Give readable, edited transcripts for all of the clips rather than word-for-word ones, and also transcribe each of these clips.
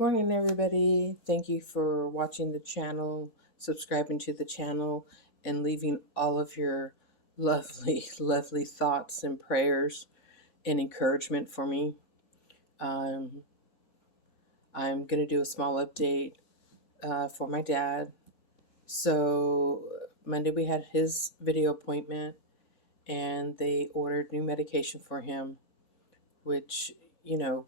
Morning, everybody. Thank you for watching the channel, subscribing to the channel, and leaving all of your lovely, lovely thoughts and prayers and encouragement for me. Um, I'm going to do a small update for my dad. So, Monday we had his video appointment, and they ordered new medication for him, which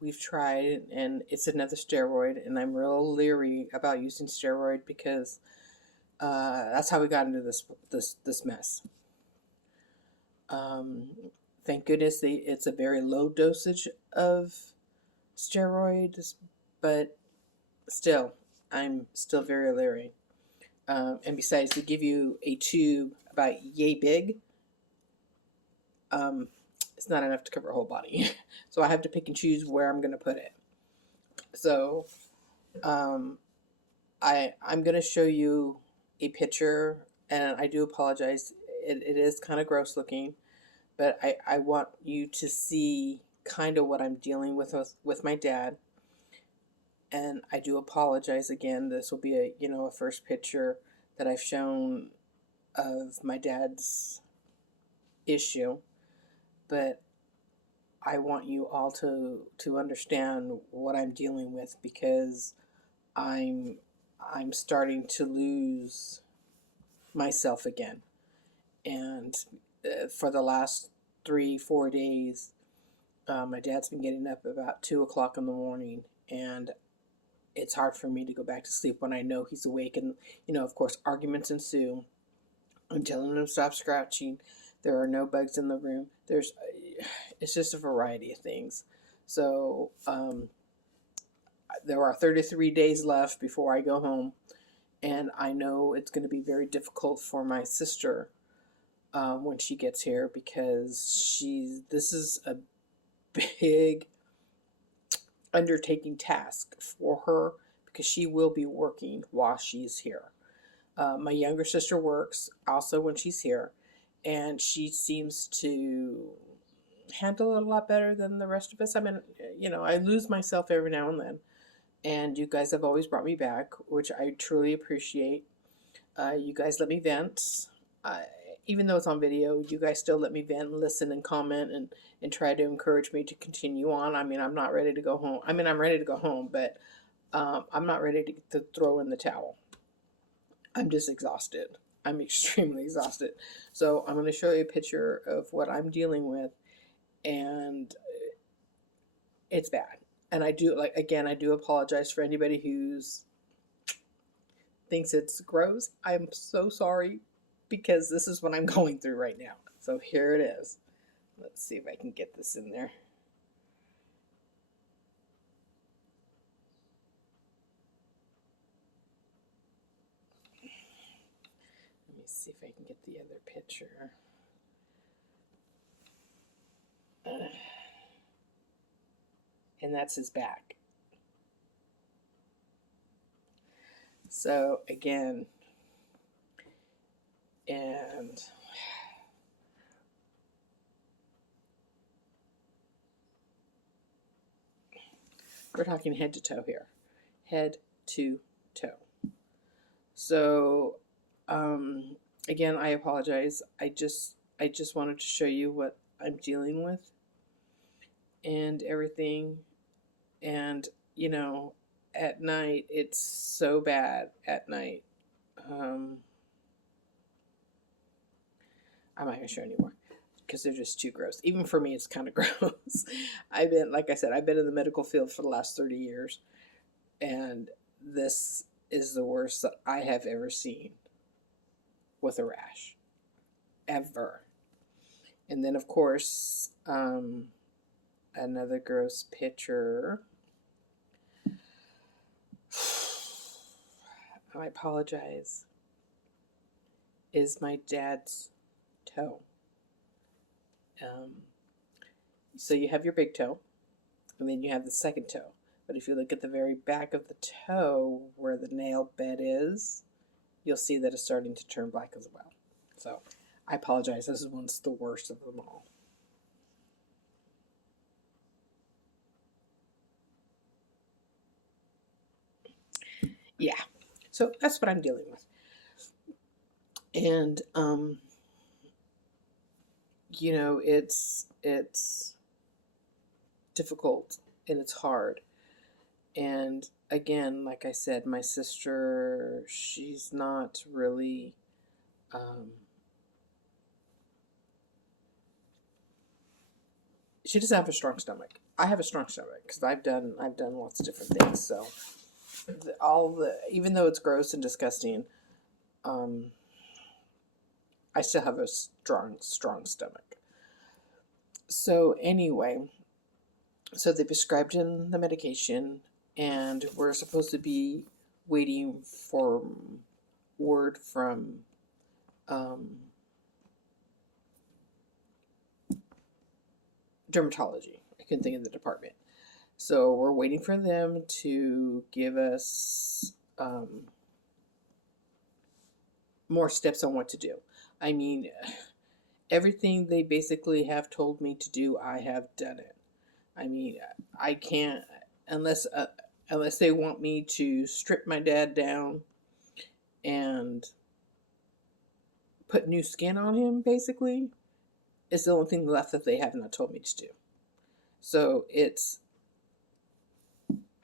we've tried, and it's another steroid, and I'm real leery about using steroid because that's how we got into this mess. um, thank goodness it's a very low dosage of steroids, but still I'm still very leery. And besides, they give you a tube about yay big. um, it's not enough to cover a whole body. So I have to pick and choose where I'm going to put it. So um, I'm going to show you a picture, and I do apologize. It is kind of gross looking, but I want you to see kind of what I'm dealing with my dad. And I do apologize again. This will be a first picture that I've shown of my dad's issue, but I want you all to understand what I'm dealing with, because I'm starting to lose myself again. And for the last 3-4 days, my dad's been getting up about 2 o'clock in the morning, and it's hard for me to go back to sleep when I know he's awake. And of course, arguments ensue. I'm telling him to stop scratching. There are no bugs in the room. It's just a variety of things. So there are 33 days left before I go home, and I know it's going to be very difficult for my sister when she gets here, because this is a big undertaking task for her, because she will be working while she's here. My younger sister works also when she's here, and she seems to handle it a lot better than the rest of us. I mean, I lose myself every now and then, and you guys have always brought me back, which I truly appreciate. You guys let me vent. Even though it's on video, you guys still let me vent and listen and comment and try to encourage me to continue on. I mean, I'm not ready to go home. I mean, I'm ready to go home, but I'm not ready to throw in the towel. I'm just exhausted. I'm extremely exhausted. So I'm going to show you a picture of what I'm dealing with, and it's bad. And I do apologize for anybody who's thinks it's gross. I'm so sorry, because this is what I'm going through right now. So here it is. Let's see if I can get this in there. Let me see if I can get the other picture. And that's his back. So again, and we're talking head to toe here. Head to toe. So again, I apologize. I just wanted to show you what I'm dealing with and everything. And at night, it's so bad at night. I'm not gonna show anymore because they're just too gross. Even for me, it's kind of gross. Like I said, I've been in the medical field for the last 30 years, and this is the worst that I have ever seen with a rash, ever. And then, of course, another gross picture. I apologize. Is my dad's toe. So you have your big toe, and then you have the second toe. But if you look at the very back of the toe where the nail bed is, you'll see that it's starting to turn black as well. So I apologize. This is one's the worst of them all. Yeah. So that's what I'm dealing with. And it's difficult and it's hard. And again, like I said, my sister, she's not really she doesn't have a strong stomach. I have a strong stomach because I've done lots of different things. So even though it's gross and disgusting, um, I still have a strong stomach. So anyway, so they prescribed him the medication, and we're supposed to be waiting for word from um, dermatology. I couldn't think of the department. So we're waiting for them to give us more steps on what to do. I mean, everything they basically have told me to do, I have done it. I mean, I can't unless unless they want me to strip my dad down and put new skin on him. Basically, it's the only thing left that they have not told me to do. So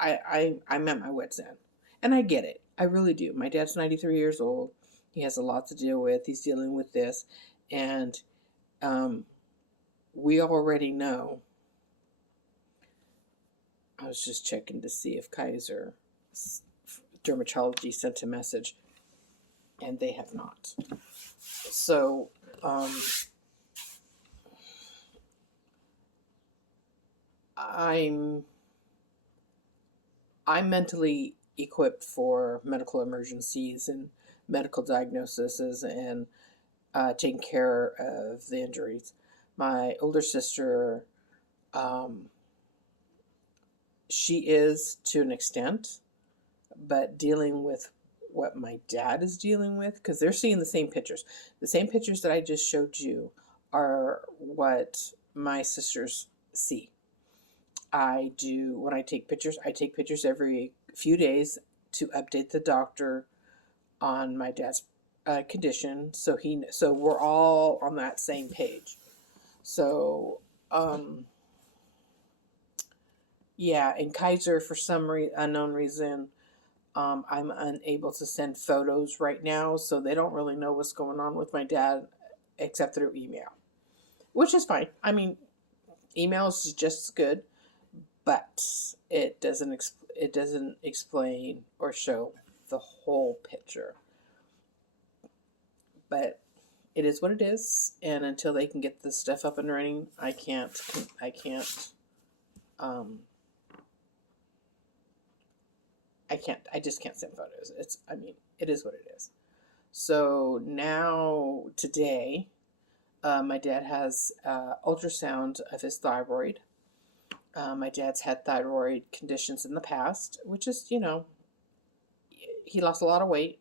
I'm at my wit's end, and I get it. I really do. My dad's 93 years old. He has a lot to deal with. He's dealing with this, and um, we already know. I was just checking to see if Kaiser Dermatology sent a message, and they have not. So, I'm mentally equipped for medical emergencies and medical diagnoses and taking care of the injuries. My older sister, um, she is to an extent, but dealing with what my dad is dealing with, because they're seeing the same pictures. The same pictures that I just showed you are what my sisters see. When I take pictures every few days to update the doctor on my dad's condition, so we're all on that same page. So, yeah, and Kaiser, for some unknown reason, I'm unable to send photos right now, so they don't really know what's going on with my dad except through email, which is fine. I mean, email is just as good, but it doesn't explain or show the whole picture. But it is what it is, and until they can get this stuff up and running, um, I just can't send photos. It is what it is. So now today, my dad has ultrasound of his thyroid. My dad's had thyroid conditions in the past, which is, he lost a lot of weight,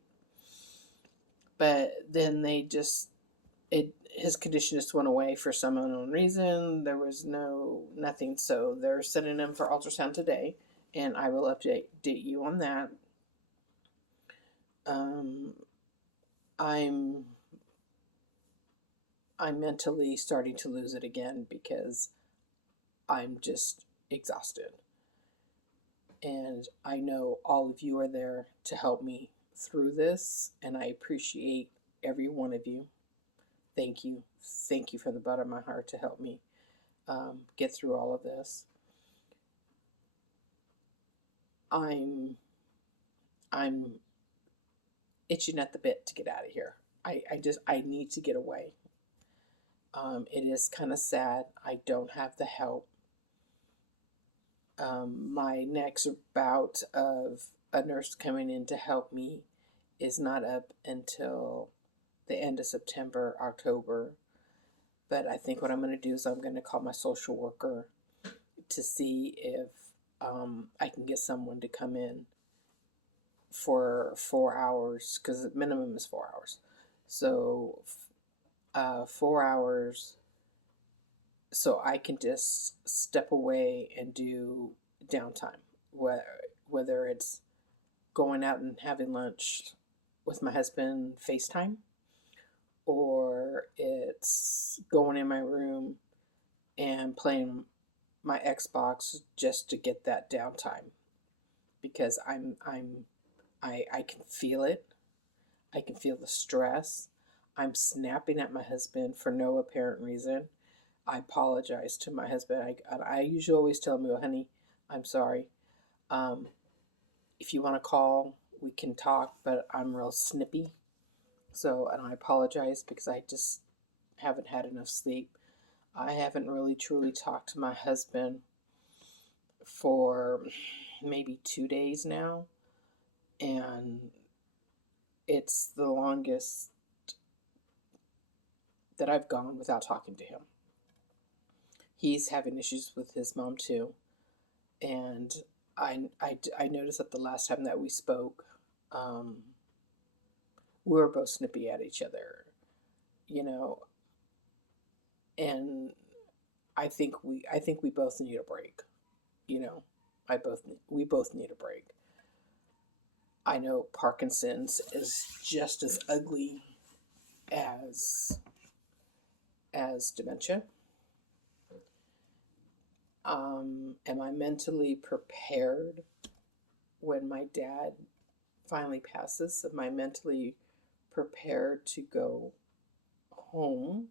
but then his condition just went away for some unknown reason. There was nothing, so they're sending him for ultrasound today, and I will update you on that. Um, I'm I'm mentally starting to lose it again because I'm just exhausted. And I know all of you are there to help me through this, and I appreciate every one of you. Thank you. Thank you from the bottom of my heart to help me get through all of this. I'm I'm itching at the bit to get out of here. I need to get away. It is kind of sad. I don't have the help. My next bout of a nurse coming in to help me is not up until the end of September, October. But I think what I'm going to do is I'm going to call my social worker to see if I can get someone to come in for 4 hours, because the minimum is 4 hours. So 4 hours, so I can just step away and do downtime, whether it's going out and having lunch with my husband FaceTime, or it's going in my room and playing my Xbox just to get that downtime, because I can feel it. I can feel the stress. I'm snapping at my husband for no apparent reason. I apologize to my husband. I usually always tell him, "Well, honey, I'm sorry. Um, if you want to call, we can talk, but I'm real snippy." So, and I apologize because I just haven't had enough sleep. I haven't really truly talked to my husband for maybe 2 days now, and it's the longest that I've gone without talking to him. He's having issues with his mom too, and I noticed that the last time that we spoke, um, we were both snippy at each other, you know, and I think we both need a break, you know. We both need a break. I know Parkinson's is just as ugly as dementia. Am I mentally prepared when my dad finally passes? Am I mentally prepared to go home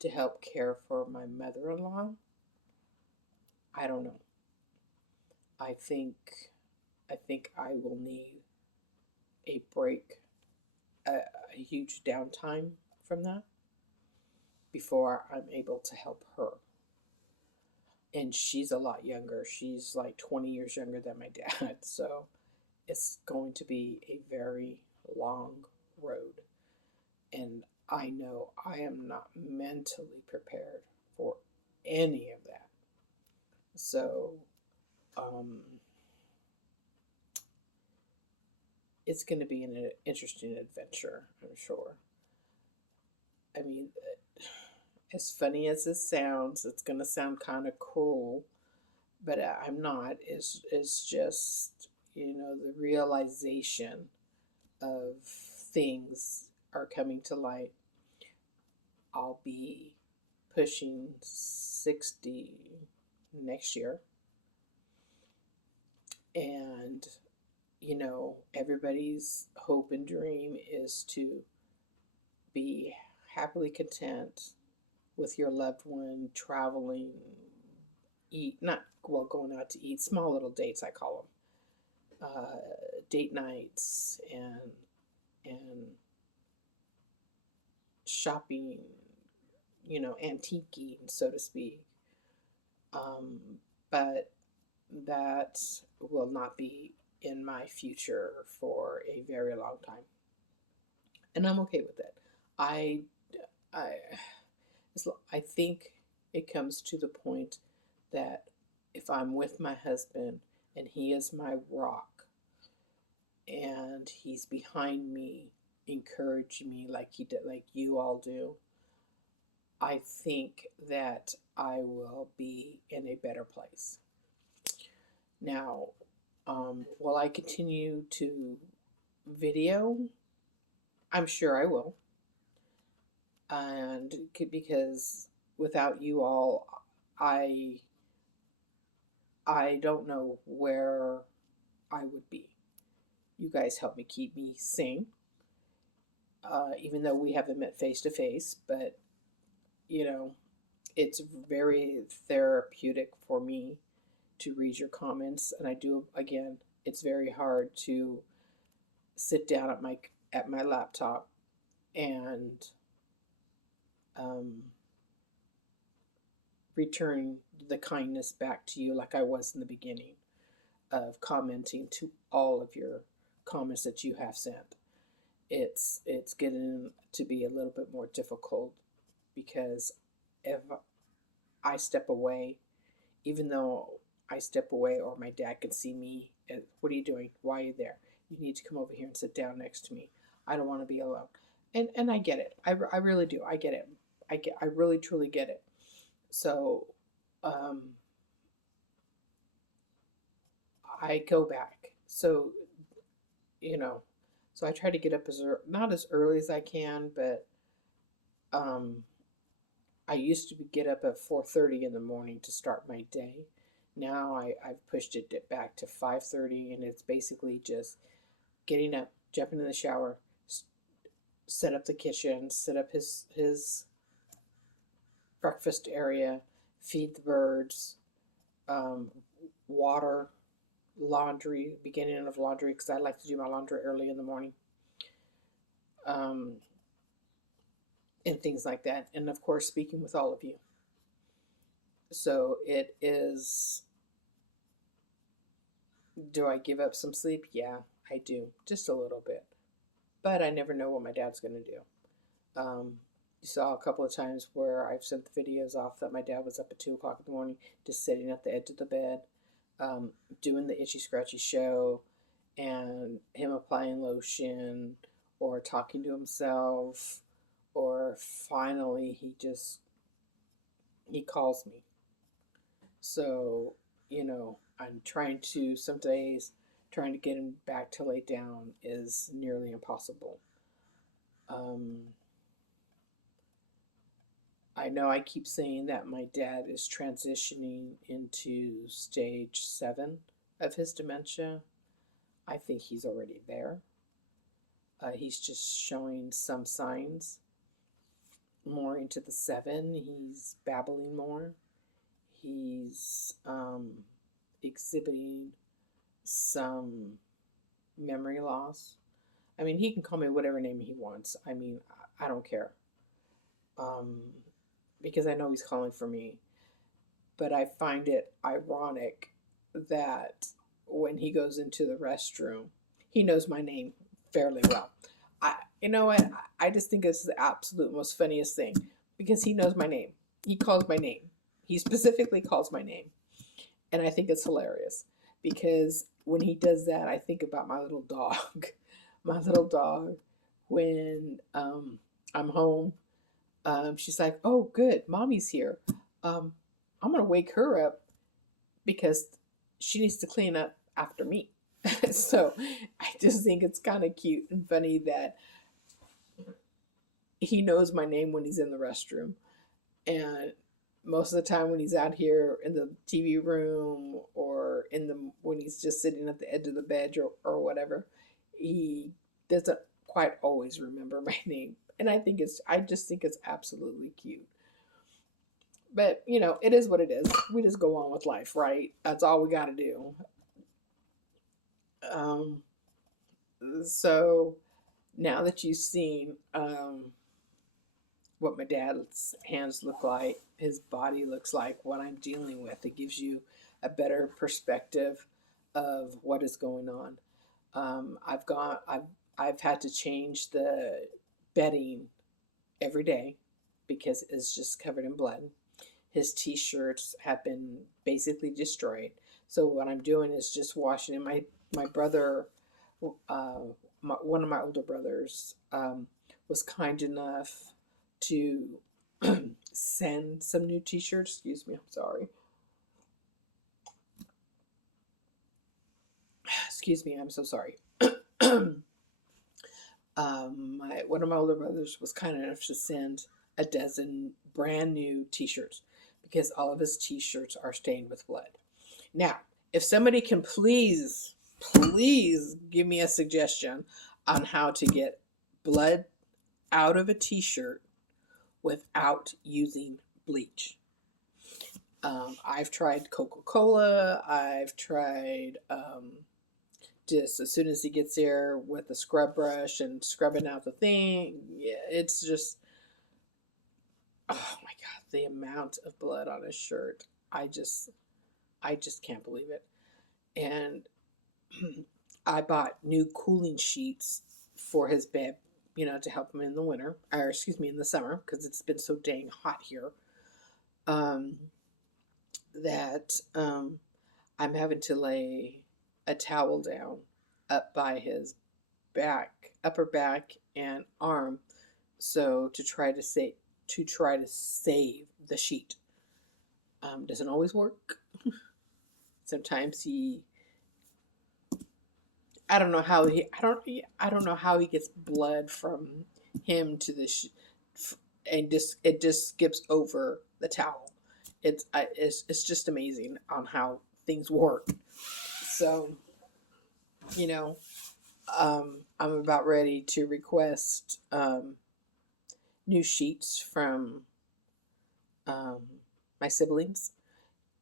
to help care for my mother-in-law? I don't know. I think I will need a break, a huge downtime from that before I'm able to help her. And she's a lot younger. She's like 20 years younger than my dad. So it's going to be a very long road. And I know I am not mentally prepared for any of that. So it's going to be an interesting adventure, I'm sure. I mean, as funny as this sounds, it's going to sound kind of cruel, but I'm not. It's just, the realization of things are coming to light. I'll be pushing 60 next year. And, everybody's hope and dream is to be happily content with your loved one, traveling, eat, not, well, going out to eat, small little dates, I call them, date nights, and shopping, antiquing, so to speak. But that will not be in my future for a very long time, and I'm okay with it. I, I, I think it comes to the point that if I'm with my husband and he is my rock and he's behind me, encouraging me like he did, like you all do, I think that I will be in a better place. Now, will I continue to video? I'm sure I will. And because without you all, I don't know where I would be. You guys help me keep me sane, even though we haven't met face to face. But it's very therapeutic for me to read your comments, and I do. Again, it's very hard to sit down at my laptop and return the kindness back to you like I was in the beginning of commenting to all of your comments that you have sent. It's getting to be a little bit more difficult because if I step away, even though I step away or my dad can see me, and what are you doing? Why are you there? You need to come over here and sit down next to me. I don't want to be alone. And I get it. I really do. I get it. I really truly get it. So I go back So, you know, so I try to get up not as early as I can, but um, I used to get up at 4:30 in the morning to start my day. Now I've pushed it back to 5:30, and it's basically just getting up, jumping in the shower, set up the kitchen, set up his breakfast area, feed the birds, um, water, laundry, beginning of laundry because I like to do my laundry early in the morning, um, and things like that. And of course, speaking with all of you. So it is. Do I give up some sleep? Yeah, I do, just a little bit. But I never know what my dad's going to do. You saw a couple of times where I've sent the videos off that my dad was up at 2 o'clock in the morning, just sitting at the edge of the bed, doing the itchy scratchy show, and him applying lotion or talking to himself, or finally he calls me. So, I'm some days, trying to get him back to lay down is nearly impossible. Um, I know I keep saying that my dad is transitioning into stage 7 of his dementia. I think he's already there. He's just showing some signs. More into the 7, he's babbling more. He's exhibiting some memory loss. I mean, he can call me whatever name he wants. I mean, I don't care. Um, because I know he's calling for me. But I find it ironic that when he goes into the restroom, he knows my name fairly well. You know what? I just think it's the absolute most funniest thing because he knows my name. He calls my name. He specifically calls my name. And I think it's hilarious because when he does that, I think about my little dog. My little dog, when I'm home, she's like, "Oh, good, mommy's here. I'm going to wake her up because she needs to clean up after me." So I just think it's kind of cute and funny that he knows my name when he's in the restroom. And most of the time when he's out here in the TV room or when he's just sitting at the edge of the bed or whatever, he doesn't quite always remember my name. And I just think it's absolutely cute. But, it is what it is. We just go on with life, right? That's all we got to do. Um, so now that you've seen what my dad's hands look like, his body looks like, what I'm dealing with, it gives you a better perspective of what is going on. I've had to change the bedding every day because it's just covered in blood. His t-shirts have been basically destroyed. So what I'm doing is just washing it. My brother, one of my older brothers, was kind enough to send some new t-shirts. Excuse me, I'm sorry. Excuse me, I'm so sorry. One of my older brothers was kind enough to send a dozen brand new t-shirts because all of his t-shirts are stained with blood. Now, if somebody can please give me a suggestion on how to get blood out of a t-shirt without using bleach. I've tried Coca-Cola. I've tried just as soon as he gets there with the scrub brush and scrubbing out the thing. Yeah, it's just, oh my God, the amount of blood on his shirt. I just can't believe it. And I bought new cooling sheets for his bed, to help him in the winter, or excuse me, in the summer, because it's been so dang hot here. That I'm having to lay a towel down up by his upper back and arm, so to try to save the sheet. Doesn't always work. Sometimes he I don't know how he I don't know how he gets blood from him to the and just it just skips over the towel. It's just amazing on how things work. So, you know, I'm about ready to request new sheets from um, my siblings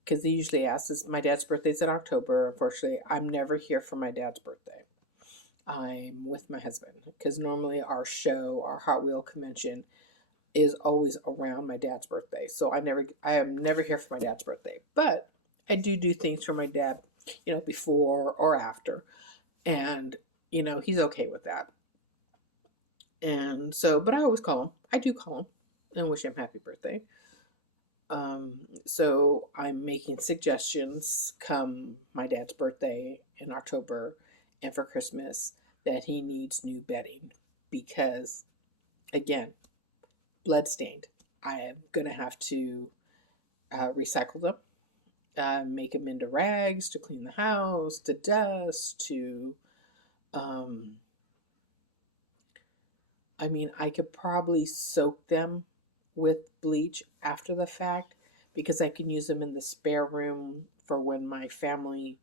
because they usually ask. This, my dad's birthday's in October. Unfortunately, I'm never here for my dad's birthday. I'm with my husband because normally our Hot Wheel convention is always around my dad's birthday. So I am never here for my dad's birthday. But I do things for my dad, before or after. And, he's okay with that. And so, but I always call him. I do call him and wish him happy birthday. So I'm making suggestions come my dad's birthday in October and for Christmas that he needs new bedding because, again, blood stained. I am going to have to recycle them, make them into rags to clean the house, to dust, to. I mean, I could probably soak them with bleach after the fact because I can use them in the spare room for when my family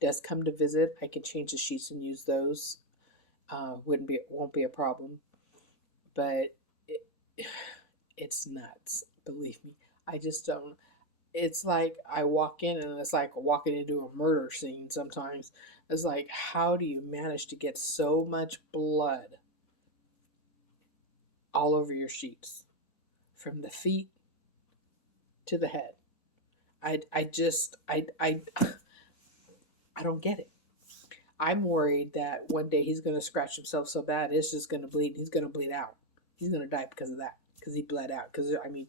does come to visit. I can change the sheets and use those. Won't be a problem. But it's nuts. Believe me, I just don't. It's like I walk in and it's like walking into a murder scene. Sometimes it's like, how do you manage to get so much blood all over your sheets, from the feet to the head? I don't get it. I'm worried that one day he's going to scratch himself so bad it's just going to bleed. He's going to bleed out. He's going to die because of that. Because he bled out. Because I mean,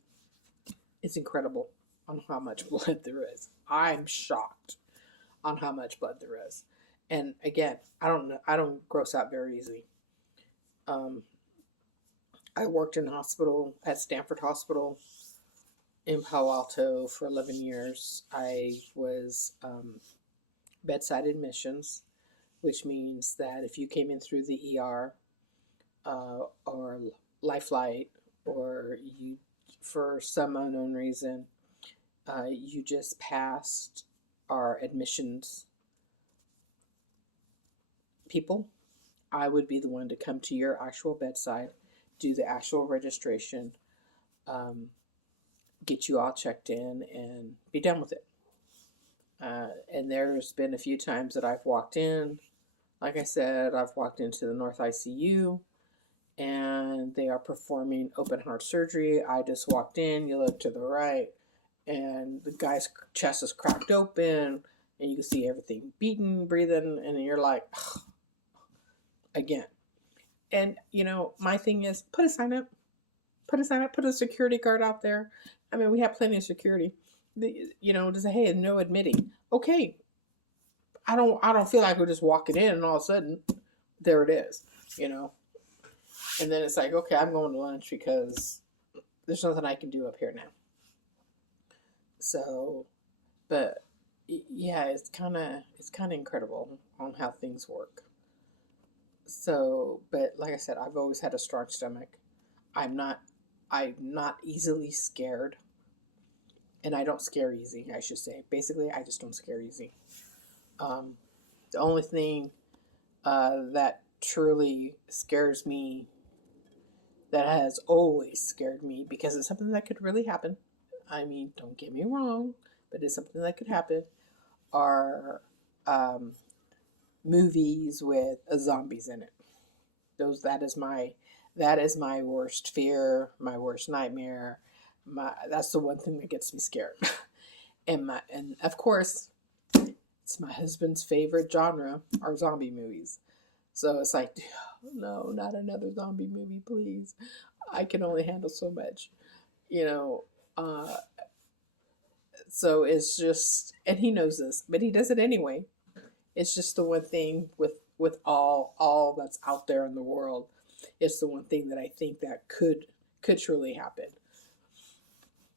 it's incredible on how much blood there is. I'm shocked on how much blood there is. And again, I don't know. I don't gross out very easily. Um, I worked in hospital at Stanford Hospital in Palo Alto for 11 years. I was bedside admissions, which means that if you came in through the ER or Lifelight, or you, for some unknown reason, you just passed our admissions people, I would be the one to come to your actual bedside, do the actual registration, um, get you all checked in, and be done with it. And there's been a few times that I've walked in. Like I said, I've walked into the North ICU and they are performing open heart surgery. I just walked in, you look to the right, and the guy's chest is cracked open, and you can see everything beating, breathing, and you're like, ugh, again. And, my thing is put a sign up, put a security guard out there. I mean, we have plenty of security. To say, hey, no admitting. Okay, I don't feel like we're just walking in and all of a sudden there it is, And then it's like, okay, I'm going to lunch because there's nothing I can do up here now. So, but yeah, it's kind of incredible on how things work. So, but like I said, I've always had a strong stomach. I'm not I'm not easily scared, and I don't scare easy, I should say. Basically, I just don't scare easy. Um, the only thing that truly scares me, that has always scared me, because it's something that could really happen. I mean, don't get me wrong, but it's something that could happen, are movies with zombies in it. That is my worst fear, my worst nightmare. That's the one thing that gets me scared. And of course, it's my husband's favorite genre are zombie movies. So it's like, no, not another zombie movie, please. I can only handle so much, you know. So it's just, and he knows this, but he does it anyway. It's just the one thing with all that's out there in the world. It's the one thing that I think that could truly happen.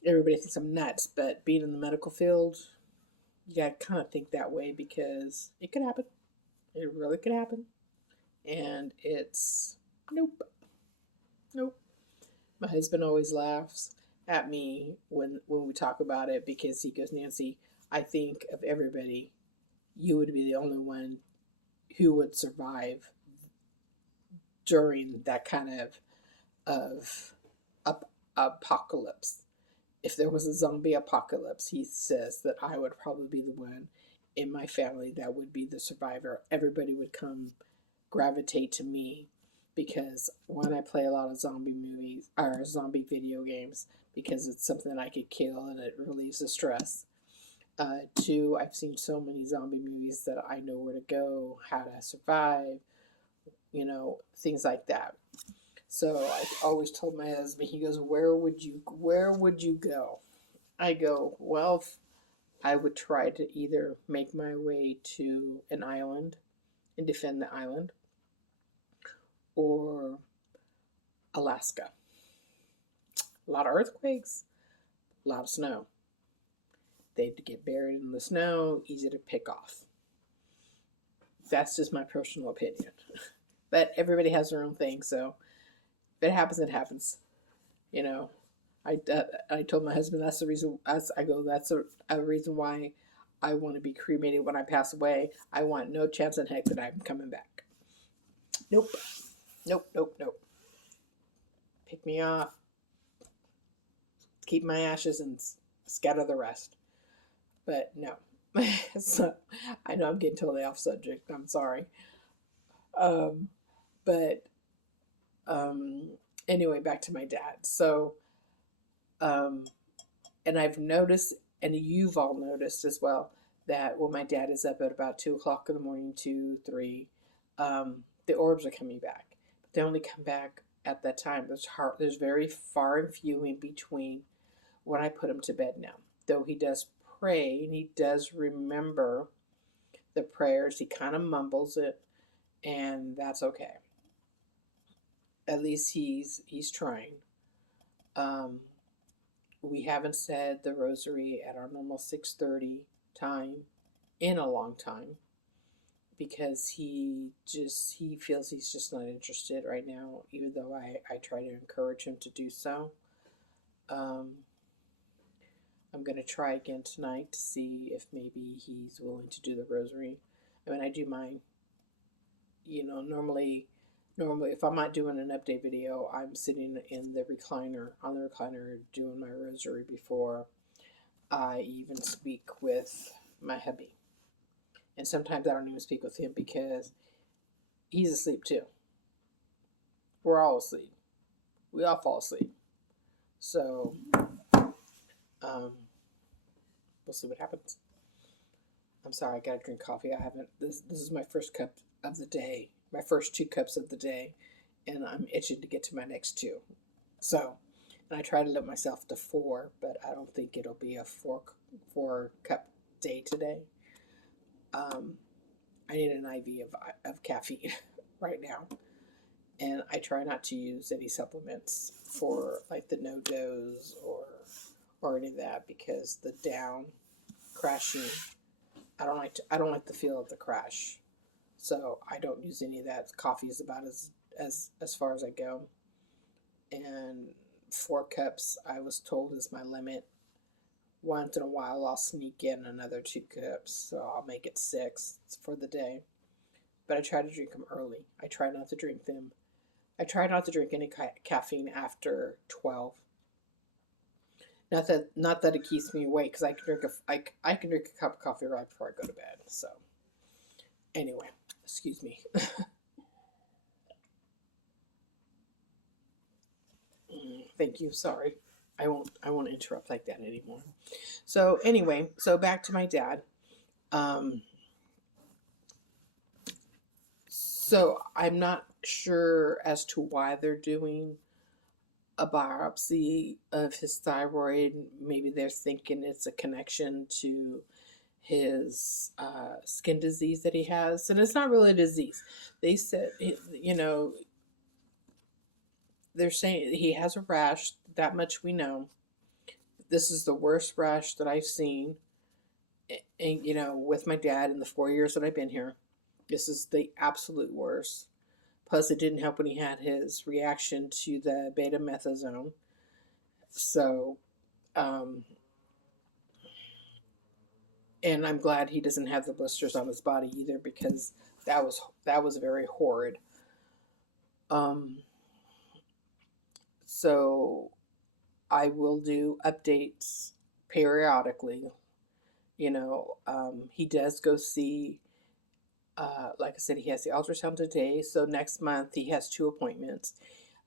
Everybody thinks I'm nuts, but being in the medical field, you gotta kind of think that way because it could happen. It really could happen. And it's nope, nope. My husband always laughs at me when we talk about it because he goes, Nancy, I think of everybody, you would be the only one who would survive during that kind of apocalypse. If there was a zombie apocalypse, he says that I would probably be the one in my family that would be the survivor. Everybody would come gravitate to me because one, I play a lot of zombie movies or zombie video games because it's something I could kill and it relieves the stress. Two, I've seen so many zombie movies that I know where to go, how to survive, things like that. So I always told my husband, he goes, where would you go? I go, well, I would try to either make my way to an island and defend the island or Alaska. A lot of earthquakes, a lot of snow. They'd get buried in the snow, easy to pick off. That's just my personal opinion. But everybody has their own thing, so if it happens, it happens. You know, I told my husband that's the reason. That's a reason why I want to be cremated when I pass away. I want no chance in heck that I'm coming back. Nope, nope, nope, nope. Pick me off, keep my ashes, and scatter the rest. But no. So I know I'm getting totally off subject. I'm sorry. But anyway, back to my dad. So, and I've noticed, and you've all noticed as well, that when my dad is up at about 2 o'clock in the morning, 2, 3, the orbs are coming back. But they only come back at that time. There's very far and few in between when I put him to bed now. Though he does pray and he does remember the prayers, he kind of mumbles it, and that's okay. At least he's trying. We haven't said the rosary at our normal 6:30 time in a long time because he feels he's just not interested right now, even though I try to encourage him to do so. I'm going to try again tonight to see if maybe he's willing to do the rosary. I mean, I do mine. Normally if I'm not doing an update video, I'm sitting on the recliner doing my rosary before I even speak with my hubby. And sometimes I don't even speak with him because he's asleep too. We're all asleep. We all fall asleep. So, we'll see what happens. I'm sorry, I gotta drink coffee. This is my first cup of the day. My first 2 cups of the day, and I'm itching to get to my next 2. So, and I try to limit myself to 4, but I don't think it'll be a 4 cup day today. I need an IV of caffeine right now, and I try not to use any supplements for like the NoDoz or any of that because the down crashing. I don't like the feel of the crash. So I don't use any of that. Coffee is about as far as I go. And 4 cups, I was told, is my limit. Once in a while, I'll sneak in another 2 cups. So I'll make it 6 for the day. But I try to drink them early. I try not to drink any caffeine after 12. Not that it keeps me awake, because I can drink a cup of coffee right before I go to bed. So anyway. Excuse me. Thank you. Sorry. I won't interrupt like that anymore. So anyway, back to my dad. So I'm not sure as to why they're doing a biopsy of his thyroid. Maybe they're thinking it's a connection to his skin disease that he has, and it's not really a disease. They said, they're saying he has a rash. That much we know. This is the worst rash that I've seen, and with my dad in the 4 years that I've been here. This is the absolute worst. Plus, it didn't help when he had his reaction to the betamethasone. So, and I'm glad he doesn't have the blisters on his body either, because that was very horrid. So I will do updates periodically. He does go see, like I said, he has the ultrasound today. So next month he has 2 appointments.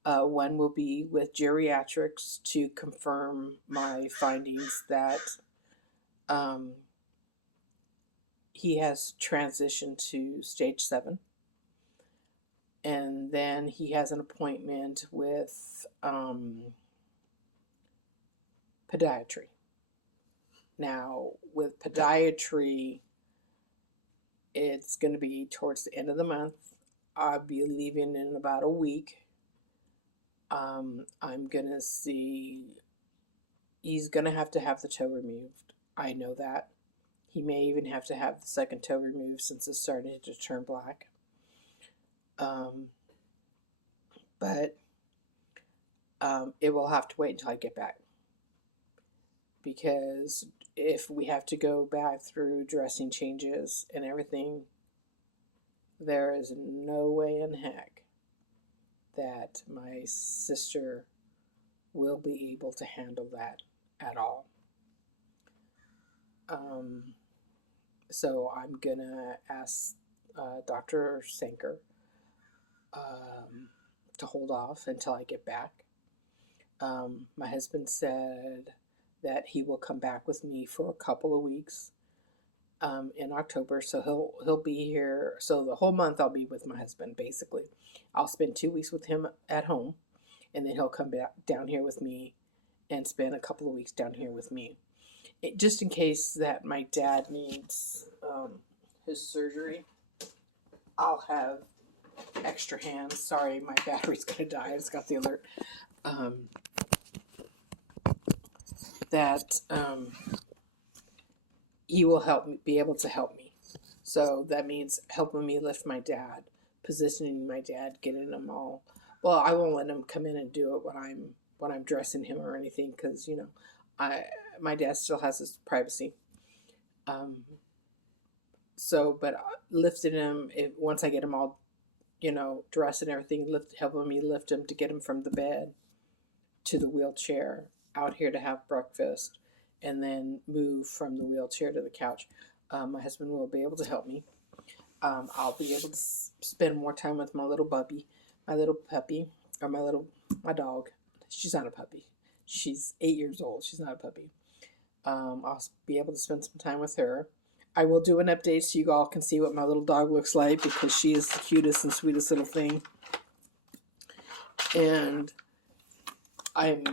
One will be with geriatrics to confirm my findings that he has transitioned to stage 7. And then he has an appointment with podiatry. Now, with podiatry, it's going to be towards the end of the month. I'll be leaving in about a week. I'm going to see, he's going to have the toe removed. I know that. He may even have to have the second toe removed since it's starting to turn black. But it will have to wait until I get back, because if we have to go back through dressing changes and everything, there is no way in heck that my sister will be able to handle that at all. So I'm gonna ask Dr. Sanker to hold off until I get back. My husband said that he will come back with me for a couple of weeks in October, so he'll be here. So the whole month I'll be with my husband. Basically, I'll spend 2 weeks with him at home, and then he'll come back down here with me and spend a couple of weeks down here with me, just in case that my dad needs his surgery. I'll have extra hands. Sorry, my battery's gonna die. I just got the alert. That he will be able to help me. So that means helping me lift my dad, positioning my dad, getting him all. Well, I won't let him come in and do it when I'm dressing him or anything, because my dad still has his privacy. But lifting him, once I get him all, dressed and everything, helping me lift him to get him from the bed to the wheelchair out here to have breakfast, and then move from the wheelchair to the couch. My husband will be able to help me. I'll be able to spend more time with my little puppy, or my dog. She's not a puppy. She's 8 years old. She's not a puppy. I'll be able to spend some time with her. I will do an update so you all can see what my little dog looks like, because she is the cutest and sweetest little thing. And I'm